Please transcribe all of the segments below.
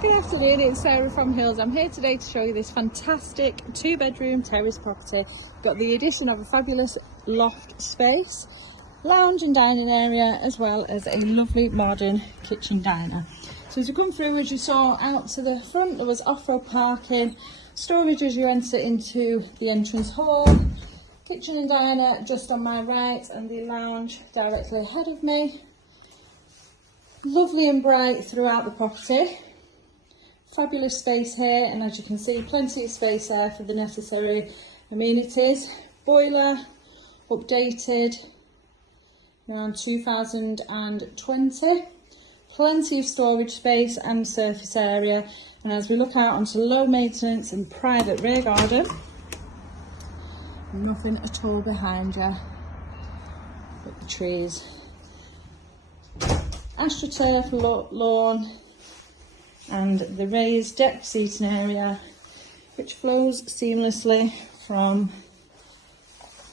Good afternoon, it's Sarah from Hills. I'm here today to show you this fantastic 2-bedroom terrace property. Got the addition of a fabulous loft space, lounge and dining area, as well as a lovely modern kitchen diner. So as you come through, as you saw out to the front, there was off-road parking, storage as you enter into the entrance hall, kitchen and diner just on my right, and the lounge directly ahead of me. Lovely and bright throughout the property. Fabulous space here, and as you can see, plenty of space there for the necessary amenities. Boiler updated around 2020. Plenty of storage space and surface area, and as we look out onto low maintenance and private rear garden, nothing at all behind you but the trees. AstroTurf lawn and the raised deck seating area, which flows seamlessly from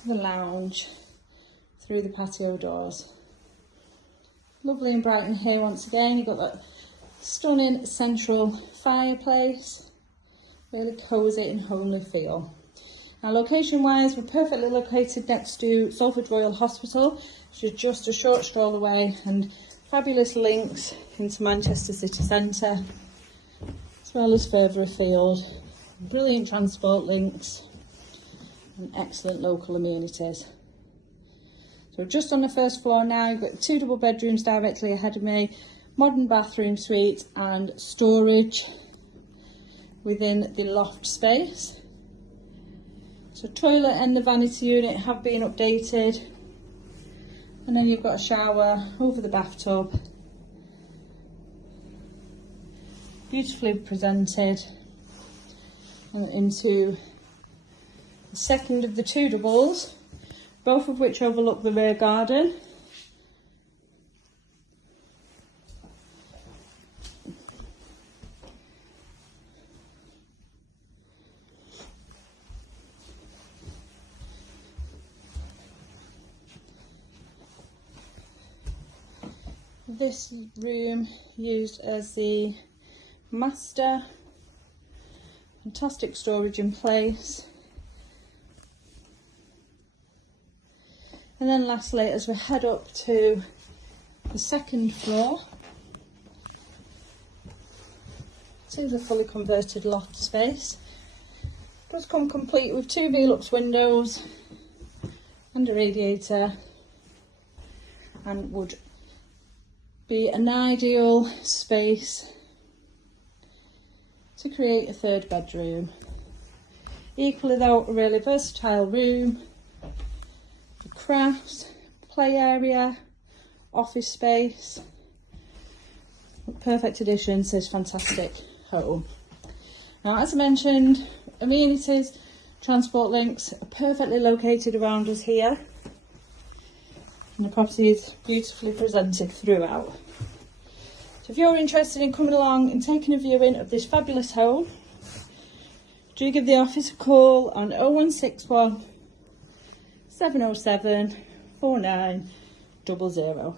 the lounge through the patio doors. Lovely and bright in here once again. You've got that stunning central fireplace, really cosy and homely feel. Now, location wise, we're perfectly located next to Salford Royal Hospital, which is just a short stroll away, and fabulous links into Manchester city centre, as well as further afield. Brilliant transport links and excellent local amenities. So just on the first floor now, you've got 2 double bedrooms directly ahead of me, modern bathroom suite and storage within the loft space. So toilet and the vanity unit have been updated, and then you've got a shower over the bathtub, beautifully presented, and into the second of the 2 doubles, both of which overlook the rear garden. This room used as the master. Fantastic storage in place. And then lastly, as we head up to the second floor, see the fully converted loft space. It does come complete with 2 Velux windows and a radiator, and would be an ideal space to create a 3rd bedroom. Equally though, a really versatile room, crafts, play area, office space. Perfect addition to this fantastic home. Now, as I mentioned, amenities, transport links are perfectly located around us here, and the property is beautifully presented throughout. So if you're interested in coming along and taking a viewing of this fabulous home, do give the office a call on 0161 707 4900.